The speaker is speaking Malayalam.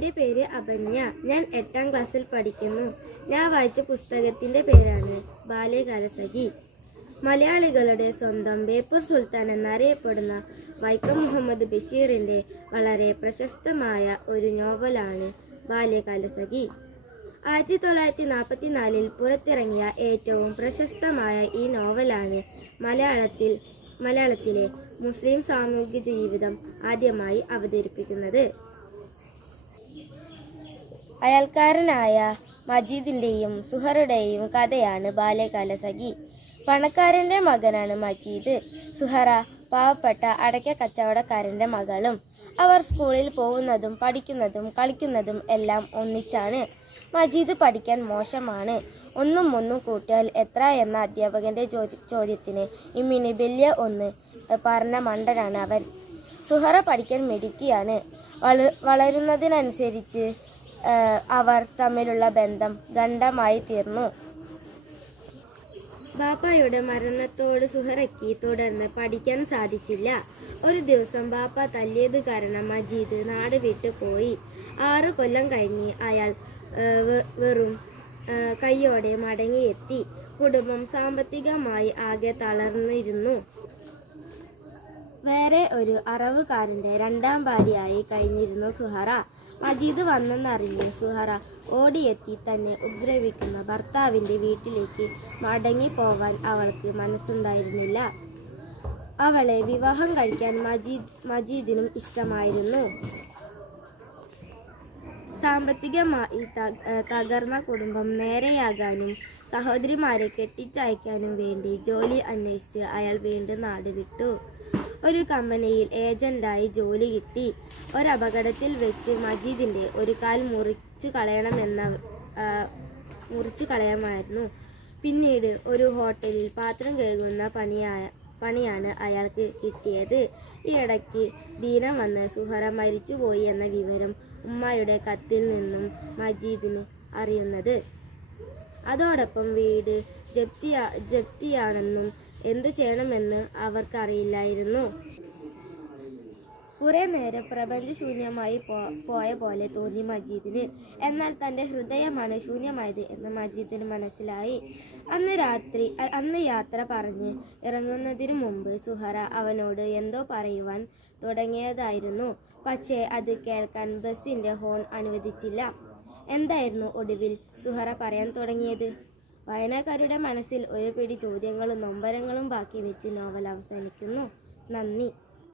എൻ്റെ പേര് അപന്യ. ഞാൻ 8ാം ക്ലാസ്സിൽ പഠിക്കുന്നു. ഞാൻ വായിച്ച പുസ്തകത്തിൻ്റെ പേരാണ് ബാല്യകാലസഖി. മലയാളികളുടെ സ്വന്തം ബേപ്പൂർ സുൽത്താൻ എന്നറിയപ്പെടുന്ന വൈക്കം മുഹമ്മദ് ബഷീറിൻ്റെ വളരെ പ്രശസ്തമായ ഒരു നോവലാണ് ബാല്യകാലസഖി. 1944 പുറത്തിറങ്ങിയ ഏറ്റവും പ്രശസ്തമായ ഈ നോവലാണ് മലയാളത്തിലെ മുസ്ലിം സാമൂഹിക ജീവിതം ആദ്യമായി അവതരിപ്പിക്കുന്നത്. അയൽക്കാരനായ മജീദിൻ്റെയും സുഹറയുടെയും കഥയാണ് ബാല്യകാലസഖി. പണക്കാരൻ്റെ മകനാണ് മജീദ്. സുഹറ പാവപ്പെട്ട അടയ്ക്ക കച്ചവടക്കാരൻ്റെ മകളും. അവർ സ്കൂളിൽ പോകുന്നതും പഠിക്കുന്നതും കളിക്കുന്നതും എല്ലാം ഒന്നിച്ചാണ്. മജീദ് പഠിക്കാൻ മോശമാണ്. ഒന്നും കൂട്ടിയാൽ എത്ര എന്ന അധ്യാപകൻ്റെ ചോദ്യത്തിന് ഇമ്മിനി വലിയ ഒന്ന് പറഞ്ഞ മണ്ടനാണ് അവൻ. സുഹറ പഠിക്കാൻ മിടുക്കിയാണ്. വളരുന്നതിനനുസരിച്ച് അവർ തമ്മിലുള്ള ബന്ധം ഗണ്ഡമായി തീർന്നു. ബാപ്പയുടെ മരണത്തോട് സുഹറയ്ക്ക് തുടർന്ന് പഠിക്കാൻ സാധിച്ചില്ല. ഒരു ദിവസം ബാപ്പ തല്ലിയത് കാരണം മജീദ് നാട് വിട്ടു പോയി. 6 കൊല്ലം കഴിഞ്ഞ് അയാൾ വെറും കൈയോടെ മടങ്ങിയെത്തി. കുടുംബം സാമ്പത്തികമായി ആകെ തളർന്നിരുന്നു. വേറെ ഒരു അറവുകാരൻ്റെ 2ാം ഭാര്യയായി കഴിഞ്ഞിരുന്നു സുഹറ. മജീദ് വന്നെന്നറിഞ്ഞ് സുഹറ ഓടിയെത്തി തന്നെ ഉപദ്രവിക്കുന്ന ഭർത്താവിൻ്റെ വീട്ടിലേക്ക് മടങ്ങിപ്പോവാൻ അവൾക്ക് മനസ്സുണ്ടായിരുന്നില്ല. അവളെ വിവാഹം കഴിക്കാൻ മജീദിനും ഇഷ്ടമായിരുന്നു. സാമ്പത്തികമായി തകർന്ന കുടുംബം നേരെയാകാനും സഹോദരിമാരെ കെട്ടിച്ചയക്കാനും വേണ്ടി ജോലി അന്വേഷിച്ച് അയാൾ വീണ്ടും നാട് വിട്ടു. ഒരു കമ്പനിയിൽ ഏജന്റായി ജോലി കിട്ടി. ഒരപകടത്തിൽ വെച്ച് മജീദിൻ്റെ ഒരു കാൽ മുറിച്ചു കളയാമായിരുന്നു. പിന്നീട് ഒരു ഹോട്ടലിൽ പാത്രം കഴുകുന്ന പണിയാണ് അയാൾക്ക് കിട്ടിയത്. ഈ ഇടയ്ക്ക് ദീനം വന്ന് സുഹറ മരിച്ചുപോയി എന്ന വിവരം ഉമ്മയുടെ കത്തിൽ നിന്നും മജീദിന് അറിയുന്നത്. അതോടൊപ്പം വീട് ജപ്തിയാണെന്നും എന്തു ചെയ്യണമെന്ന് അവർക്കറിയില്ലായിരുന്നു. കുറെ നേരം പ്രപഞ്ചശൂന്യമായി പോയ പോലെ തോന്നി മജീദിന്. എന്നാൽ തൻ്റെ ഹൃദയമാണ് ശൂന്യമായത് എന്ന് മജീദിന് മനസ്സിലായി. അന്ന് യാത്ര പറഞ്ഞ് ഇറങ്ങുന്നതിനു മുമ്പ് സുഹറ അവനോട് എന്തോ പറയുവാൻ തുടങ്ങിയതായിരുന്നു. പക്ഷേ അത് കേൾക്കാൻ ബസിൻ്റെ ഹോൺ അനുവദിച്ചില്ല. എന്തായിരുന്നു ഒടുവിൽ സുഹറ പറയാൻ തുടങ്ങിയത്? വായനക്കാരുടെ മനസ്സിൽ ഒരു പിടി ചോദ്യങ്ങളും നൊമ്പരങ്ങളും ബാക്കി വെച്ച് നോവൽ അവസാനിക്കുന്നു. നന്ദി.